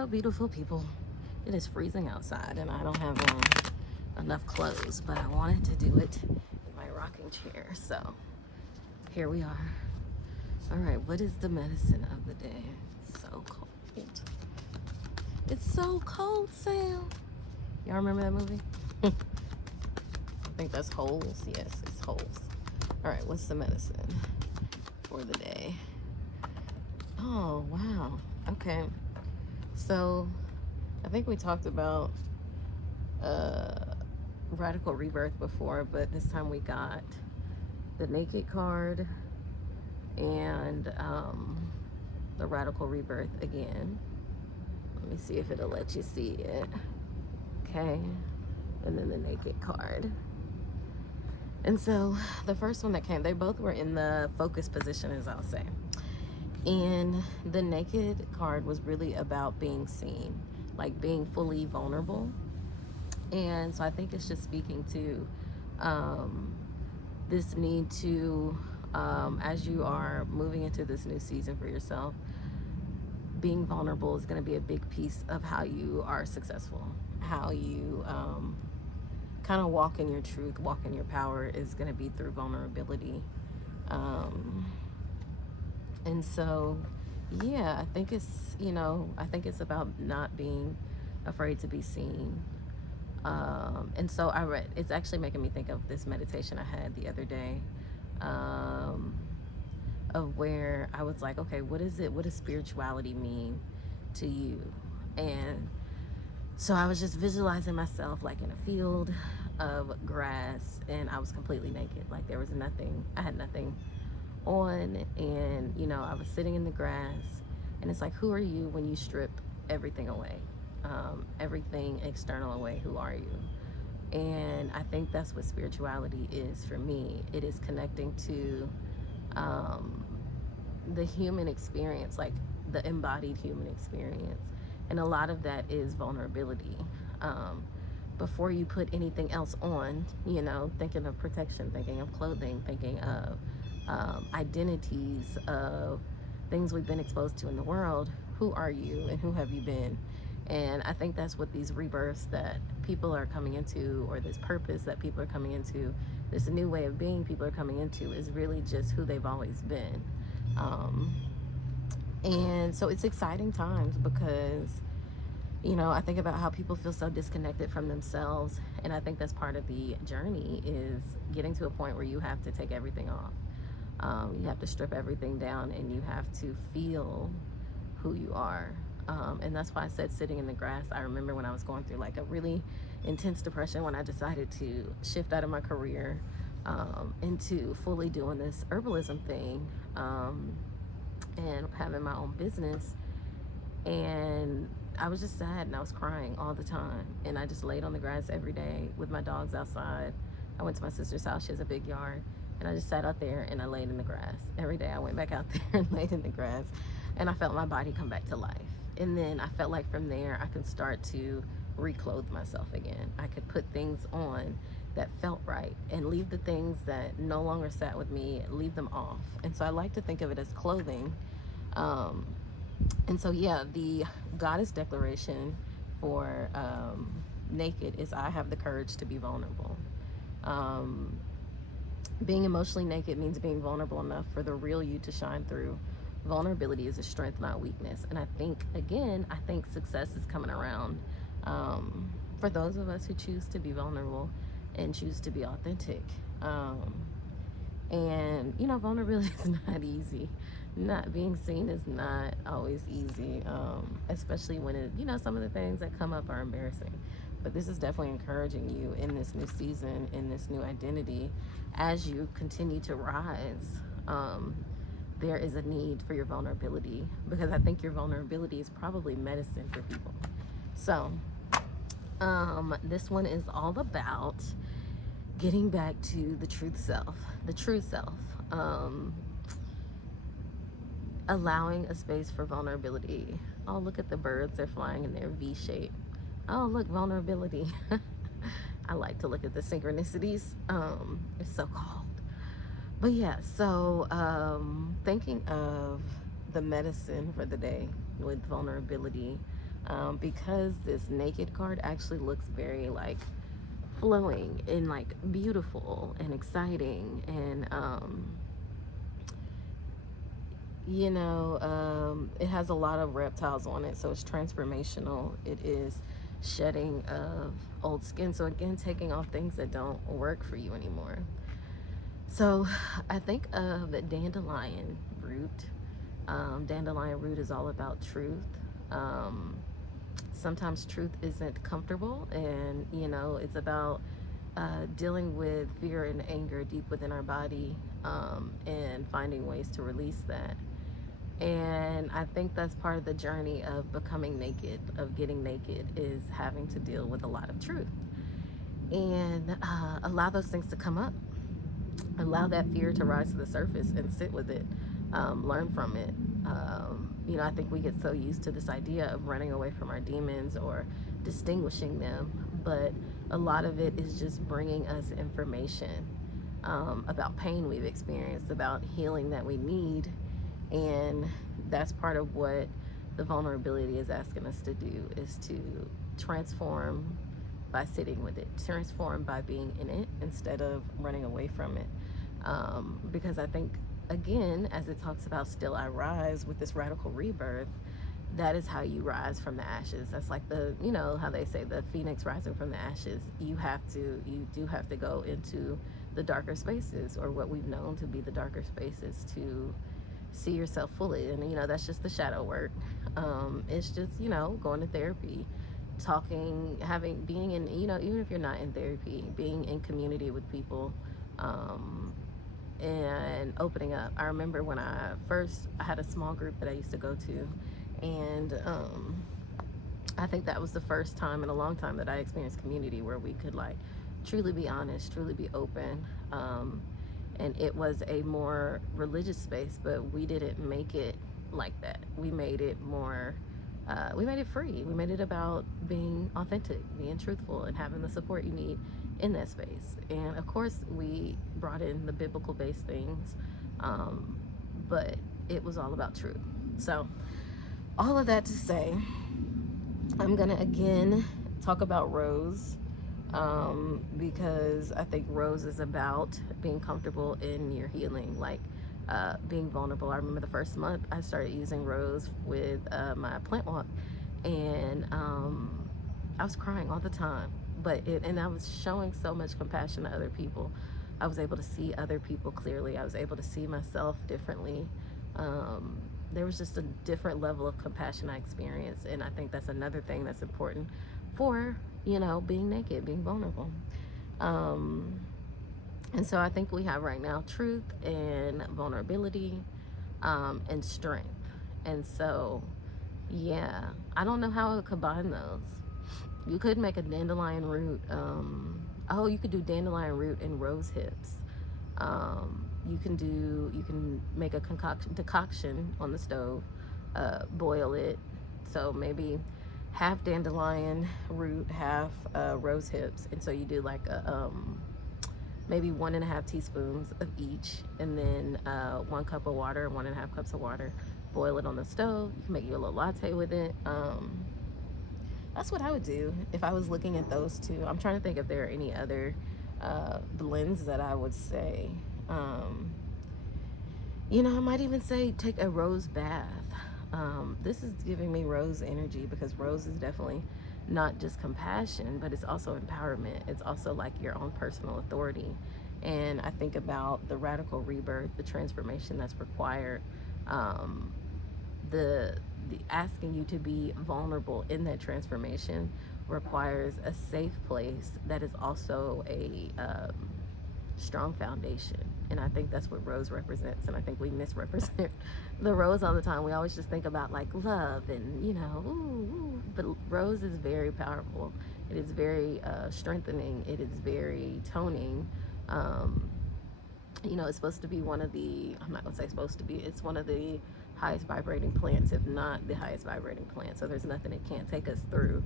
Hello, beautiful people. It is freezing outside and I don't have enough clothes, but I wanted to do it in my rocking chair. So here we are. All right, what is the medicine of the day? So cold. It's so cold, Sam. Y'all remember that movie? I think that's Holes. Yes, it's Holes. All right, what's the medicine for the day? Oh, wow. Okay. So I think we talked about radical rebirth before, but this time we got the naked card and the radical rebirth again. Let me see if it'll let you see it. Okay. And then the naked card. And so the first one that came, they both were in the focus position, as I'll say. And the naked card was really about being seen, like being fully vulnerable. And so I think it's just speaking to this need to, as you are moving into this new season for yourself, being vulnerable is going to be a big piece of how you are successful. How you kind of walk in your truth, walk in your power is going to be through vulnerability. And so, yeah, I think it's, I think it's about not being afraid to be seen. And so I read, it's actually making me think of this meditation I had the other day, of where I was like, okay, what is it? What does spirituality mean to you? And so I was just visualizing myself like in a field of grass, and I was completely naked. Like there was nothing, I had nothing on, and I was sitting in the grass, and it's like, who are you when you strip everything away, everything external away? Who are you? And I think that's what spirituality is for me. It is connecting to the human experience, like the embodied human experience, and a lot of that is vulnerability. Before you put anything else on, thinking of protection, thinking of clothing, thinking of identities, of things we've been exposed to in the world. Who are you and who have you been? And I think that's what these rebirths that people are coming into, or this purpose that people are coming into, this new way of being people are coming into, is really just who they've always been. And so it's exciting times because I think about how people feel so disconnected from themselves, and I think that's part of the journey, is getting to a point where you have to take everything off. You have to strip everything down, and you have to feel who you are. And that's why I said sitting in the grass. I remember when I was going through like a really intense depression, when I decided to shift out of my career into fully doing this herbalism thing, and having my own business. And I was just sad, and I was crying all the time. And I just laid on the grass every day with my dogs outside. I went to my sister's house. She has a big yard. And I just sat out there and I laid in the grass. Every day I went back out there and laid in the grass. And I felt my body come back to life. And then I felt like from there I could start to reclothe myself again. I could put things on that felt right and leave the things that no longer sat with me, leave them off. And so I like to think of it as clothing. And so, yeah, the goddess declaration for naked is, I have the courage to be vulnerable. Being emotionally naked means being vulnerable enough for the real you to shine through. Vulnerability is a strength, not weakness. And I think, again, success is coming around for those of us who choose to be vulnerable and choose to be authentic. And vulnerability is not easy. Not being seen is not always easy, especially when some of the things that come up are embarrassing. But this is definitely encouraging you in this new season, in this new identity, as you continue to rise. There is a need for your vulnerability, because I think your vulnerability is probably medicine for people. So this one is all about getting back to the truth self, the true self. Allowing a space for vulnerability. Oh, look at the birds. They're flying in their V shape. Oh, look, vulnerability. I like to look at the synchronicities. It's so cold. But yeah, so thinking of the medicine for the day with vulnerability, because this naked card actually looks very like flowing and like beautiful and exciting, and it has a lot of reptiles on it, so it's transformational. It is shedding of old skin, so again, taking off things that don't work for you anymore. So I think of dandelion root. Dandelion root is all about truth. um, Sometimes truth isn't comfortable, and it's about dealing with fear and anger deep within our body, and finding ways to release that. And I think that's part of the journey of becoming naked, of getting naked, is having to deal with a lot of truth and allow those things to come up. Allow that fear to rise to the surface and sit with it, learn from it. I think we get so used to this idea of running away from our demons or distinguishing them, but a lot of it is just bringing us information about pain we've experienced, about healing that we need. And that's part of what the vulnerability is asking us to do, is to transform by sitting with it, transform by being in it instead of running away from it. Because I think, again, as it talks about still I rise with this radical rebirth, that is how you rise from the ashes. That's like how they say the phoenix rising from the ashes. You do have to go into the darker spaces, or what we've known to be the darker spaces, to see yourself fully. And that's just the shadow work. It's just going to therapy, talking, being in, even if you're not in therapy, being in community with people, and opening up. I remember when I had a small group that I used to go to, and I think that was the first time in a long time that I experienced community where we could like truly be honest, truly be open. And it was a more religious space, but we didn't make it like that. We made it more, we made it free. We made it about being authentic, being truthful, and having the support you need in that space. And of course, we brought in the biblical based things, but it was all about truth. So, all of that to say, I'm gonna again talk about Rose, because I think Rose is about being comfortable in your healing, like being vulnerable. I remember the first month I started using Rose with my plant walk, and I was crying all the time, and I was showing so much compassion to other people. I was able to see other people clearly. I was able to see myself differently. There was just a different level of compassion I experienced, and I think that's another thing that's important for being naked, being vulnerable. And so I think we have right now truth and vulnerability, and strength. And so, yeah, I don't know how I would combine those. You could make a dandelion root. You could do dandelion root and rose hips. You can make a decoction on the stove, boil it. So maybe half dandelion root, half rose hips, and so you do like maybe 1.5 teaspoons of each, and then 1 cup of water, 1.5 cups of water. Boil it on the stove. You can make your little latte with it. That's what I would do if I was looking at those two. I'm trying to think if there are any other blends that I would say. I might even say take a rose bath. This is giving me rose energy, because rose is definitely not just compassion, but it's also empowerment. It's also like your own personal authority. And I think about the radical rebirth, the transformation that's required, the asking you to be vulnerable in that transformation requires a safe place that is also a strong foundation. And I think that's what rose represents. And I think we misrepresent the rose all the time. We always just think about like love and but rose is very powerful. It is very strengthening. It is very toning. It's supposed to be one of the, I'm not gonna say supposed to be, it's one of the highest vibrating plants, if not the highest vibrating plant. So there's nothing it can't take us through.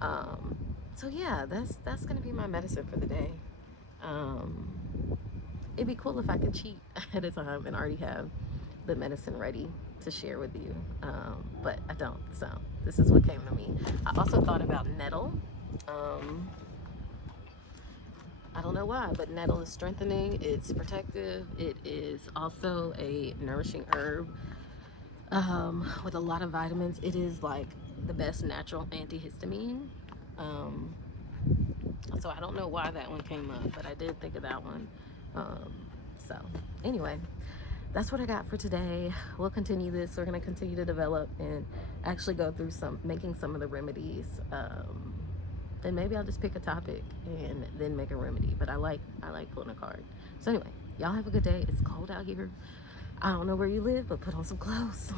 So yeah, that's gonna be my medicine for the day. It'd be cool if I could cheat ahead of time and already have the medicine ready to share with you. But I don't. So this is what came to me. I also thought about nettle. I don't know why, but nettle is strengthening. It's protective. It is also a nourishing herb with a lot of vitamins. It is like the best natural antihistamine. Um, so I don't know why that one came up, but I did think of that one. Um, so anyway, that's what I got for today. We'll continue this. We're going to continue to develop and actually go through making some of the remedies. And maybe I'll just pick a topic and then make a remedy. But I like pulling a card. So anyway, y'all have a good day. It's cold out here. I don't know where you live, but put on some clothes.